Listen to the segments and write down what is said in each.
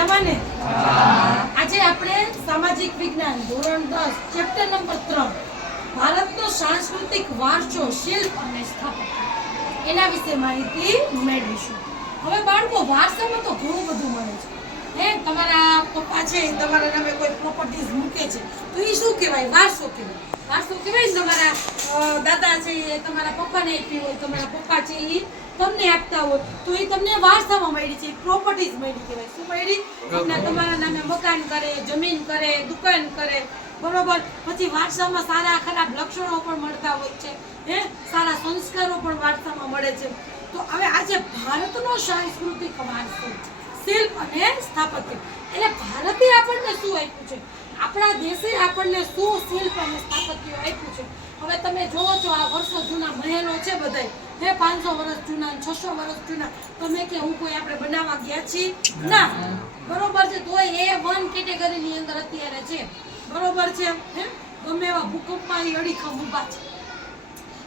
મજામાં ને? આજે આપણે સામાજિક વિજ્ઞાન ધોરણ 10 ચેપ્ટર નંબર 3 ભારતનો સાંસ્કૃતિક વારસો શિલ્પ અને સ્થાપત્ય એના વિશે માહિતી મેળવીશું. હવે બાળકો વારસામાં તો ઘણું બધું મળે છે. તમારા પપ્પા છે તમારા નામે કોઈ પ્રોપર્ટીઝ મૂકે છે તો એ શું કહેવાય? વારસો કહેવાય. વારસો કહેવાય ને તમારા દાદા છે એ તમારા પપ્પાને આપી હોય, તમારા પપ્પા છે એ તમને આપતા હોય તો એ તમને વારસામાં મળી છે, પ્રોપર્ટીઝ મળી કહેવાય. શું મળી? તમને તમારા નામે મકાન કરે, જમીન કરે, દુકાન કરે, બરોબર. પછી વારસામાં સારા ખરાબ લક્ષણો પણ મળતા હોય છે, સારા સંસ્કારો પણ વારસામાં મળે છે. તો હવે આજે ભારતનો સાંસ્કૃતિક વારસો શિલ્પ અને સ્થાપત્ય એટલે ભારતે આપણને શું આપ્યું છે, આપણા દેશે આપણને શું શિલ્પ અને સ્થાપત્ય આપ્યું છે. હવે તમે જોવો છો આ વર્ષો જૂના મહેલો છે બધાય, 500 વર્ષ જૂના, 600 વર્ષ જૂના. તમે કે હું કોઈ આપણે બનાવવા ગયા છીએ? ના, બરોબર છે. તો A1 કેટેગરીની અંદર અત્યારે છે, બરોબર છે. ગમે એવા ભૂકંપમાં અડીખમ ઊભા છે.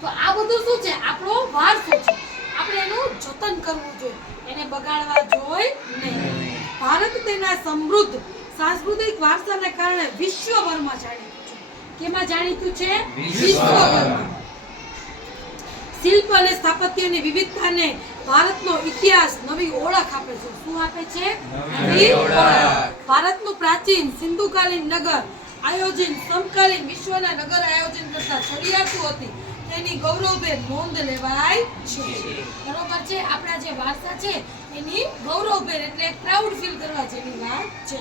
તો આ બધું શું છે? આપણો વારસો છે. આપણે એનું જતન કરવું જોઈએ, એને બગાડવા જોઈએ નહીં. ભારત તેના સમૃદ્ધ સાંસ્કૃતિક વારસાને કારણે વિશ્વભરમાં જાણીતું છે. કેમાં જાણીતું છે? વિશ્વભરમાં. શિલ્પ અને સ્થાપત્યની વિવિધતાને ભારતનો ઇતિહાસ નવી ઓળખ આપે છે. શું આપે છે? નવી ઓળખ. ભારતનું પ્રાચીન સિંધુકાલીન નગર આયોજન સમકાલીન વિશ્વના નગર આયોજન કરતા ચડિયાતું હતી તેની ગૌરવભેર નોંધ લેવાય છે. બરોબર છે. આપણા જે વારસા છે એની ગૌરવભેર એટલે પ્રાઉડ ફીલ કરવા જેવી વાત છે.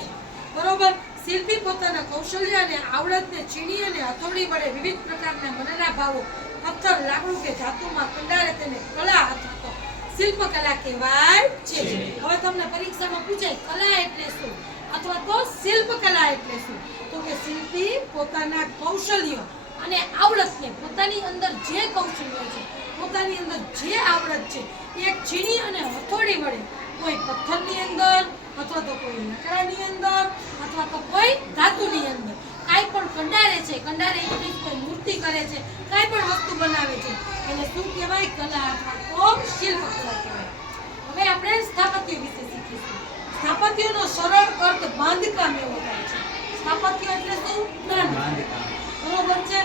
બરોબર. શિલ્પી પોતાના કૌશલ્ય અને આવડતને ચીણી અને હથોડી વડે વિવિધ પ્રકારના મનના ભાવો પથ્થર, લાકડું કે ધાતુમાં કંડારે તેને કલા અથવા તો શિલ્પકલા કહેવાય છે. હવે તમને પરીક્ષામાં પૂછાય કલા એટલે શું અથવા તો શિલ્પકલા એટલે શું, તો કે શિલ્પી પોતાના કૌશલ્ય અને આવડતને, પોતાની અંદર જે કૌશલ્ય છે, પોતાની અંદર જે આવડત છે એ ચીણી અને હથોડી વડે કોઈ પથ્થરની અંદર અથવા તો કોઈ લાકડાની અંદર અથવા તો કોઈ ધાતુની અંદર કાંઈ પણ કંડારે છે, કંડારે એની કોઈ મૂર્તિ કરે છે, કાંઈ પણ વસ્તુ બનાવે છે એને શું કહેવાય? કલા અથવા તો શિલ્પકલા કહેવાય. હવે આપણે સ્થાપત્ય વિશે શીખીશું. સ્થાપત્યનો સરળ અર્થ બાંધકામ એવો થાય છે. સ્થાપત્ય એટલે શું? બાંધકામ. બરોબર છે.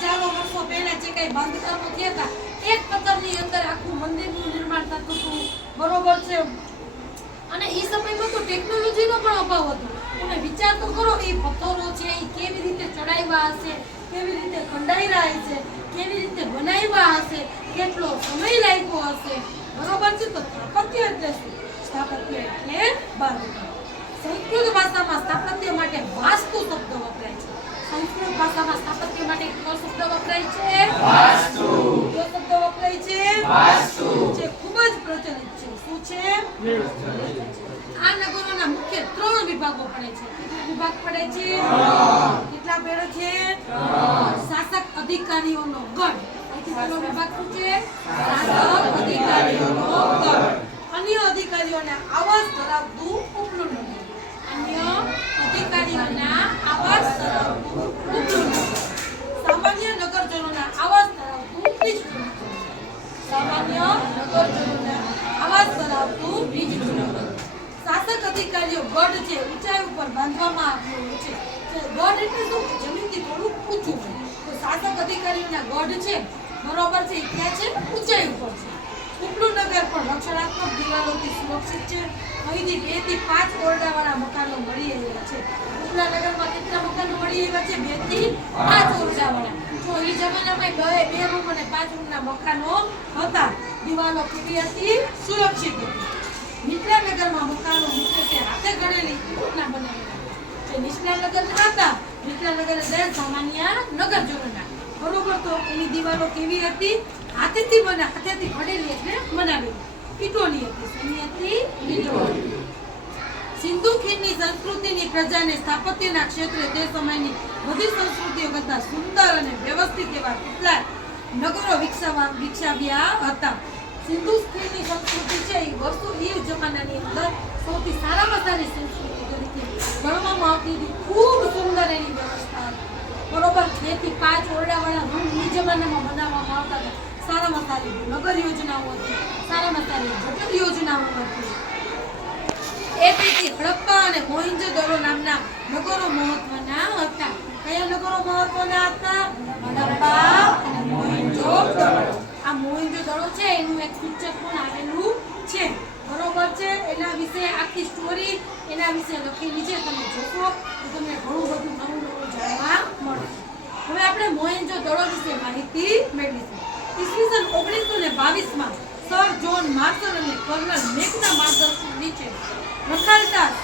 હજારો વર્ષો પહેલા જે કઈ બાંધકામો થયા હતા, એક પથ્થરની અંદર આખું મંદિરનું નિર્માણ થતું હતું, બરોબર છે. અને એ સમયમાં તો ટેકનોલોજીનો પણ અભાવ હતો. તમે વિચાર તો કરો, એ પથ્થરો છે એ કેવી રીતે ચડાવ્યા હશે, કેવી રીતે ખંડાયરા હશે, કેવી રીતે બનાવ્યા હશે, કેટલો સમય લાગ્યો હશે, બરોબર છે. તો સ્થાપત્ય એટલે શું? સ્થાપત્ય એટલે બાંધકામ. સંસ્કૃત ભાષામાં સ્થાપત્ય માટે વાસ્તુ શબ્દ વપરાય છે. સંસ્કૃત ભાષામાં સ્થાપત્ય માટે કયો શબ્દ વપરાય છે? વાસ્તુ. કયો શબ્દ વપરાય છે? વાસ્તુ. જે ખૂબ જ પ્રચલિત છે. શું છે? આ નગરોના મુખ્ય 3 વિભાગો પડે છે. કેટલા વિભાગ પડે છે? 3. કેટલા પડે છે? 3. શાસક અધિકારીઓનો ગઢ. કેટલો વિભાગ શું છે? શાસક અધિકારીઓનો ગઢ. અન્ય અધિકારીઓના આવાસ ધરાવતું ઉપલું નગર. અન્ય અધિકારીઓના આવાસ ધરાવતું ઉપલું નગર. સામાન્ય નગરજનોના આવાસ ધરાવતું નીચલું નગર. સામાન્ય નગરજનોના આવાસ ધરાવતું નીચલું નગર. શાસક અધિકારીઓ ગઢ છે ઊંચાઈ ઉપર બાંધવામાં આવ્યો છે. ગઢ એટલે શું? જમીનથી થોડું ઊંચું હોય. તો શાસક અધિકારીઓના ગઢ છે, બરોબર છે, એ ક્યાં છે? ઊંચાઈ ઉપર છે. ઉપલું નગર પણ રક્ષણાત્મક દિવાલોથી સુરક્ષિત છે. અહીંથી 2 થી 5 ઓરડાવાળા મકાનો મળી આવ્યા છે. ઉપલા નગરમાં કેટલા મકાનો મળી આવ્યા છે? 2 થી 5 ઓરડાવાળા. તો એ જમાનામાં 2 રૂમ અને 5 રૂમના મકાનો હતા. દિવાલો કેવી હતી? સુરક્ષિત હતી. નીચલા નગરમાં મકાનો મુખ્યત્વે હાથે ઘડેલી ઈંટના બનાવેલા. જે નીચલા નગરના હતા, નીચલા નગર એટલે સામાન્ય નગરજનોના, બરોબર. તો એની દિવાલો કેવી હતી? હાથેથી ઘડેલી એટલે બનાવેલી ઈંટોની હતી. શેની હતી? ઈંટોની. સિંધુ ખીણની સંસ્કૃતિની પ્રજાને સ્થાપત્યના ક્ષેત્રે તે સમયની બધી સંસ્કૃતિઓ કરતા સુંદર અને વ્યવસ્થિત એવા કેટલાક નગરો વિકસાવ્યા હતા. સિંધુ ખીણની સંસ્કૃતિ છે એ જમાનાની અંદર સૌથી સારામાં સારી સંસ્કૃતિ તરીકે ગણવામાં આવતી હતી. ખૂબ સુંદર એની વ્યવસ્થા હતી, બરોબર. 2 થી 5 ઓરડાવાળા રૂમ એ જમાનામાં બનાવવામાં આવતા હતા. સારામાં સારી નગર યોજનાઓ હતી, સારામાં સારી જટિલ યોજનાઓ હતી. એ પૈકી હડપ્પા અને મોહેંજો-દડો નામના નગરો મહત્વના હતા. કયા નગરો મહત્વના હતા? હડપ્પા અને મોહેંજો-દડો. આ મોહેંજો-દડો છે એનું એક પિક્ચર પણ આવેલું છે. બરોબર છે. એના વિશે આખી સ્ટોરી એના વિશે લખેલી છે. તમે જોશો તો તમને ઘણું બધું નવું જાણવા મળશે. હવે આપણે મોહેંજો-દડો વિશે માહિતી મેળવીશું. ઈસવીસન 1922માં સર જોન માર્શલ અને કર્નલ મેકના માર્ગદર્શન નીચે રખાલદાસ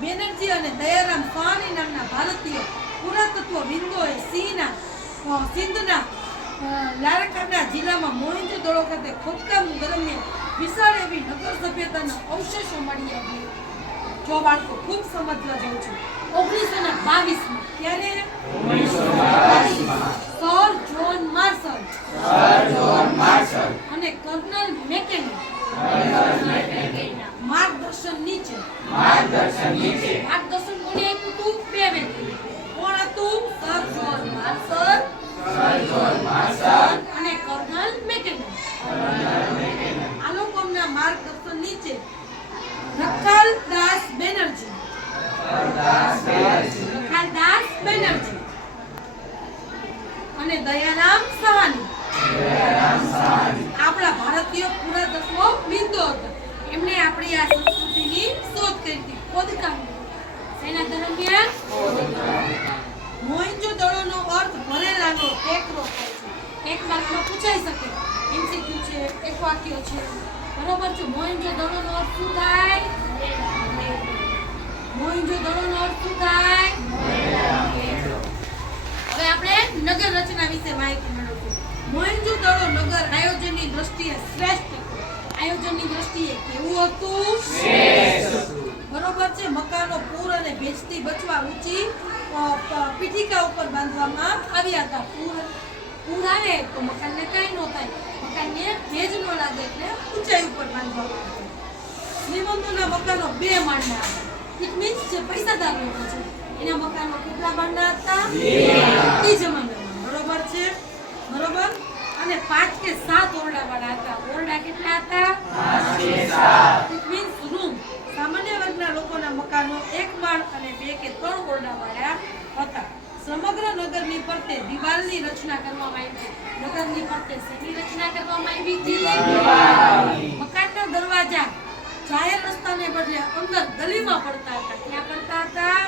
બેનર્જી અને દયારામ સાહની નામના ભારતીય પુરાતત્વવિદોએ સિંધના લારકાના જિલ્લામાં મોહેંજો-દડો ખાતે ખોદકામ દરમિયાન વિશાળ એવી નગર સભ્યતાના અવશેષો મળી આવ્યા. જો બાળકો ખૂબ સમજવા જેવું છે. 1922માં ત્યારે સર જોન માર્શલ અને કર્નલ મેકેને માર્ગદર્શન નીચે માર્ગદર્શન કોને આપ્યું હતું? બે વ્યક્તિ. કોણ હતું? સર જોન માર્શલ અને કર્નલ મેકેને. આ લોકોના માર્ગદર્શન નીચે રખાલદાસ બેનર્જી અને દયારામ સાહની આપણા ભારતીય પુરાતત્વવિદો હતા. એમણે આપણી આ સંસ્કૃતિની શોધ કરી હતી. ખોદકામ એના દરમિયાન મોહેંજો-દડોનો અર્થ ભરેલાનો ટેકરો થાય છે. એક માર્કમાં પૂછાઈ શકે. એમસીક્યુ છે, એક વાક્ય છે. બરોબર છે. મોહેંજો-દડોનો અર્થ શું થાય? મોહેંજો-દડોનો અર્થ શું થાય? હવે આપણે નગર રચના વિશે માહિતી મેળવીશું. મોહેંજો-દડો નગર આયોજનની દ્રષ્ટિએ શ્રેષ્ઠ હતું. આયોજનની દ્રષ્ટિએ કેવું હતું? બરોબર છે. મકાનો પૂર અને ભેજથી બચવા ઊંચી પીઠિકા ઉપર બાંધવામાં આવ્યા હતા. પૂર આવે તો મકાનને કાંઈ ન થાય, મકાનને ભેજ ન લાગે એટલે ઊંચાઈ ઉપર બાંધવામાં આવે. શ્રીમંતોના મકાનો 2 માળના હતા. ઇટ મીન્સ જે પૈસાદાર લોકો છે એના મકાનો કેટલા માળના હતા? 2. જમાનામાં. બરોબર છે. બરોબર. અને 5 કે 7 ઓરડાવાળા હતા. ઓરડા કેટલા હતા? 5 કે 7. It means room. સામાન્ય વર્ગના લોકોના મકાનો 1 માળ અને 2 કે 3 ઓરડાવાળા હતા. સમગ્ર નગરની ફરતે દિવાલની રચના કરવામાં આવી હતી. નગરની ફરતે શેની રચના કરવામાં આવી હતી? મકાનના દરવાજા જાહેર રસ્તાને બદલે અંદર ગલીમાં પડતા હતા. ક્યાં પડતા હતા?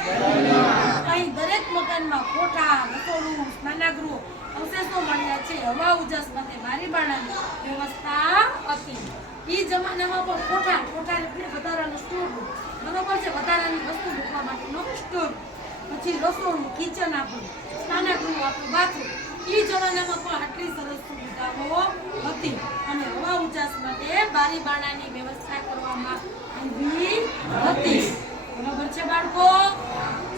અહીં દરેક મકાનમાં કોઠા, રસોડું, સ્નાનાગૃહ અવશેષો મળ્યા છે. હવા ઉજાસ માટે બારી બારણાની વ્યવસ્થા હતી. એ જમાનામાં પણ કોઠા એટલે વધારાનો સ્ટોર રૂમ. બરોબર છે. વધારાની વસ્તુ મૂકવા માટેનો સ્ટોર. પછી રસોડું, કિચન આપણું, સ્નાનાગૃહ આપણું, બાથરૂમ. એ જમાનામાં પણ આટલી સરસ સુવિધાઓ હતી અને હવા ઉજાસ માટે બારી બારણાની વ્યવસ્થા કરવામાં આવી હતી. બરોબર છે બાળકો?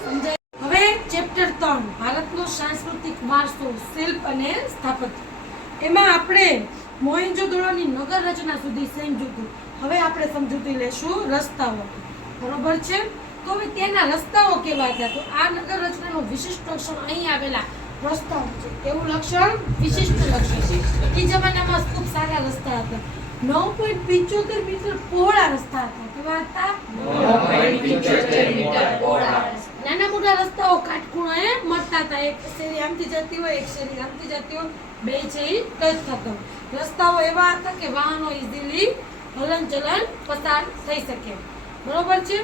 સમજાય? હવે ચેપ્ટર 3 ભારતનો સાંસ્કૃતિક વારસો, શિલ્પ અને સ્થાપત્ય. એમાં આપણે મોહેંજો-દડોની નગર રચના સુધી સમજૂતું. હવે આપણે સમજૂતી લેશું રસ્તાઓ. બરોબર છે. તો હવે તેના રસ્તાઓ કેવા હતા? તો આ નગર રચનાનો વિશિષ્ટ લક્ષણ અહીં આવેલા રસ્તાઓ છે. કેવું લક્ષણ? વિશિષ્ટ લક્ષણ. એ જમાનામાં ખૂબ સારા રસ્તા હતા. 9.75 મીટર પહોળા રસ્તા હતા. કેવા હતા? 9.75 મીટર પહોળા. નાના મોટા રસ્તાઓ કાટખૂણે મળતા હતા. એક શેરી આમથી જતી હોય, એક શેરી આમથી જતી હોય, બે છે એ ટચ થતો. રસ્તાઓ એવા હતા કે વાહનો ઇઝીલી હલનચલન પસાર થઈ શકે. બરોબર છે.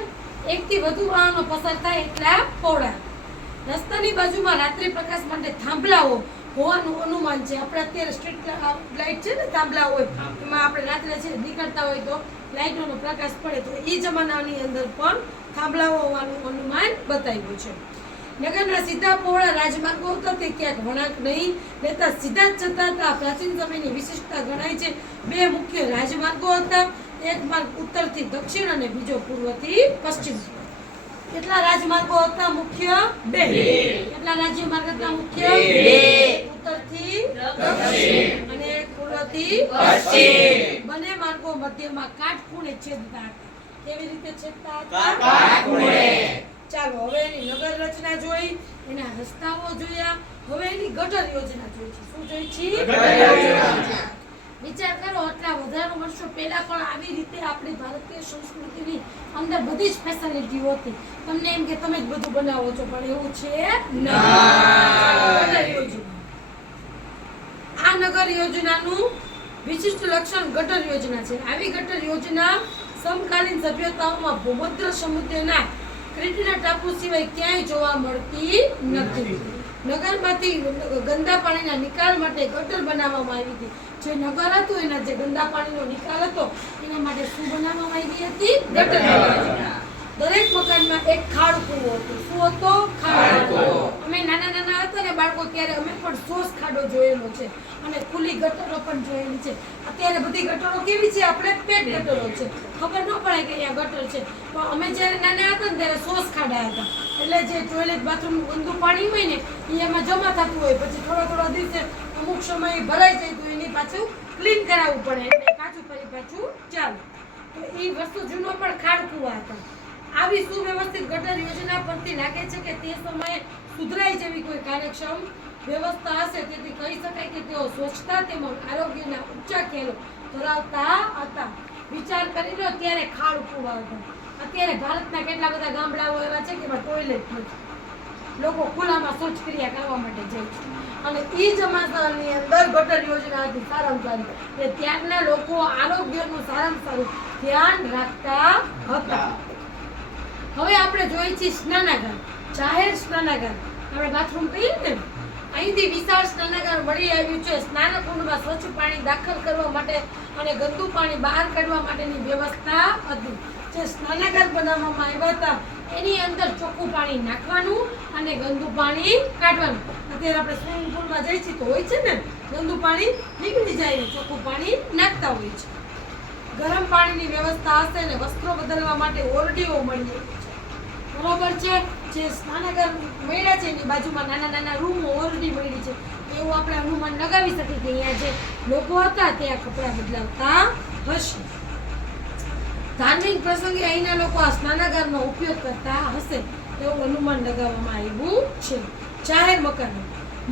એકથી વધુ વાહનો પસાર થાય એટલા પહોળા. રસ્તાની બાજુમાં રાત્રિ પ્રકાશ માટે થાંભલાઓ હોવાનું અનુમાન છે. આપણે અત્યારે સ્ટ્રીટ લાઇટ છે ને, થાંભલા હોય એમાં આપણે રાત્રે છે નીકળતા હોય તો લાઇટોનો પ્રકાશ પડે. તો એ જમાનાની અંદર પણ થાંભલાઓ હોવાનું અનુમાન બતાવ્યું છે. નગરના સીધા પહોળા રાજમાર્ગો હતા. તે ક્યાંક વળાંક નહીં લેતા સીધા જ જતા હતા. પ્રાચીન સમયની વિશિષ્ટતા ગણાય છે. 2 મુખ્ય રાજમાર્ગો હતા. એક માર્ગ ઉત્તરથી દક્ષિણ અને બીજો પૂર્વથી પશ્ચિમ. કેટલા રાજમાર્ગો હતા? મુખ્ય 2. કેટલા રાજમાર્ગ હતા? મુખ્ય 2. ઉત્તરથી દક્ષિણ અને પૂર્વથી પશ્ચિમ. બંને માર્ગો મધ્યમાં કાટખૂણે છેદતા હતા. કેવી રીતે છેદતા હતા? કાટખૂણે. ચાલો હવે એની નગર રચના જોઈ, એના રસ્તાઓ જોયા. હવે એની ગટર યોજના જોઈ છે. શું જોઈ છે? ગટર યોજના. વિચાર કરો, આટલા હજારો વર્ષો પહેલા પણ આવી રીતે આપણી ભારતીય સંસ્કૃતિની અંદર બધી જ ફેસિલિટીઓ હતી. તમને એમ કે તમે જ બધું બનાવો છો, પણ એવું છે નહીં. ગટર યોજના. આ નગર યોજનાનું વિશિષ્ટ લક્ષણ ગટર યોજના છે. આવી ગટર યોજના સમકાલીન સભ્યતાઓમાં ભૂમધ્ય સમુદ્રના ક્રીટના ટાપુ સિવાય ક્યાંય જોવા મળતી નથી. નગરમાંથી ગંદા પાણીના નિકાલ માટે ગટર બનાવવામાં આવી હતી. જે નગર હતું એના જે ગંદા પાણીનો નિકાલ હતો એના માટે શું બનાવવામાં આવી હતી? ગટર બનાવવામાં આવી. દરેક મકાનમાં એક ખાડ કૂવો હતો. શું હતો? ખાડ કૂવો. અમે નાના હતા ને બાળકો ત્યારે અમે પણ સોસ ખાડો જોયેલો છે અને ખુલ્લી ગટરો પણ જોયેલી છે. અત્યારે બધી ગટરો કેવી છે? આપણે પેટ ગટરો છે, ખબર ન પડે કે અહીંયા ગટર છે. પણ અમે જ્યારે નાના હતા ને ત્યારે સોસ ખાડા હતા. એટલે જે ટોયલેટ બાથરૂમ ગંદુ પાણી હોય ને એ એમાં જમા થતું હોય, પછી થોડા દિવસે અમુક સમય ભરાઈ જાય તો એની પાછું ક્લીન કરાવવું પડે, એટલે કાચું ફરી પાછું ચાલે. તો એ વસ્તુ જૂનો પણ ખાડ કૂવા હતા. આવી સુવ્યવસ્થિત ગટર યોજના પરથી લાગે છે કે તે સમયે સુધરાઈ જેવી કોઈ કાર્યક્ષમ વ્યવસ્થા હશે. તેથી કહી શકાય કે તેઓ સ્વચ્છતા તેમજ આરોગ્યના ઊંચા ખ્યાલો ધરાવતા હતા. વિચાર કરી લો, ત્યારે ખાડ કૂવા હતા. અત્યારે ભારતના કેટલા બધા ગામડાઓ એવા છે કે એમાં ટોયલેટ નથી. લોકો ખુલ્લામાં શૌચક્રિયા કરવા માટે જાય છે. અને એ જમાનાની અંદર ગટર યોજના હતી સારામાં સારી. એટલે ત્યારના લોકો આરોગ્યનું સારામાં સારું ધ્યાન રાખતા હતા. હવે આપણે જોઈએ છીએ સ્નાનાગાર, જાહેર સ્નાનાગાર. આપણે બાથરૂમ કહીએ ને, અહીંથી વિશાળ સ્નાનાગાર મળી આવ્યું છે. સ્નાનકુંડમાં સ્વચ્છ પાણી દાખલ કરવા માટે અને ગંદુ પાણી બહાર કાઢવા માટેની વ્યવસ્થા હતી. જે સ્નાનાગાર બનાવવામાં આવ્યા હતા એની અંદર ચોખ્ખું પાણી નાખવાનું અને ગંદુ પાણી કાઢવાનું. અત્યારે આપણે સ્વિમિંગ પુલમાં જઈએ છીએ તો હોય છે ને, ગંદુ પાણી નીકળી જાય, ચોખ્ખું પાણી નાખતા હોય છે. ગરમ પાણીની વ્યવસ્થા હશે ને વસ્ત્રો બદલવા માટે ઓરડીઓ મળી છે. બરોબર છે. જે સ્નાનાગાર મળ્યા છે એની બાજુમાં નાના રૂમો, ઓરડી મળી છે. એવું આપણે અનુમાન લગાવી શકીએ કે અહીંયા જે લોકો હતા ત્યાં કપડાં બદલાવતા હશે. ધાર્મિક પ્રસંગે અહીંના લોકો આ સ્નાનાગારનો ઉપયોગ કરતા હશે એવું અનુમાન લગાવવામાં આવ્યું છે. જાહેર મકાનો.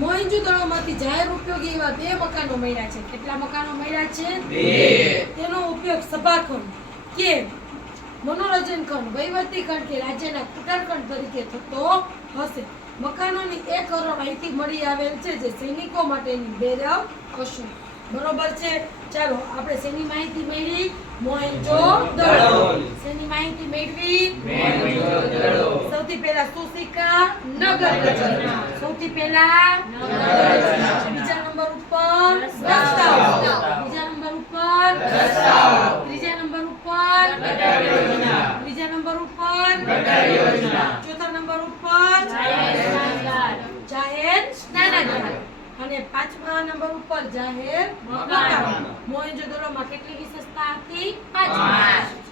મોહેંજો-દડોમાંથી જાહેર ઉપયોગી એવા 2 મકાનો મળ્યા છે. કેટલા મકાનો મળ્યા છે? 2. તેનો ઉપયોગ સભાખંડ કે મનોરંજન ખંડ, વહીવટી ખંડ કે રાજ્યના કુટરખંડ તરીકે થતો હશે. મકાનોની 1 કરોડ અહીંથી મળી આવેલ છે, જે સૈનિકો માટેની બેરવ હશે. બરોબર છે. ચાલો આપણે શેની માહિતી મેળવી? મોહેંજો-દડો. શેની માહિતી મેળવી? મોહેંજો-દડો. સૌથી પહેલા શું શીખ્યા? નગર રચના. સૌથી પહેલા નગર રચના. બીજા નંબર ઉપર રસ્તાઓ. બીજા નંબર ઉપર રસ્તાઓ. ત્રીજા નંબર ઉપર ગટર યોજના. ત્રીજા નંબર ઉપર ગટર યોજના. ચોથા નંબર ઉપર જાહેર સ્નાનાગાર. અને 5મા નંબર ઉપર જાહેર મકાન. મોહેંજો-દડોમાં કેટલી વિશેષતા હતી? 5.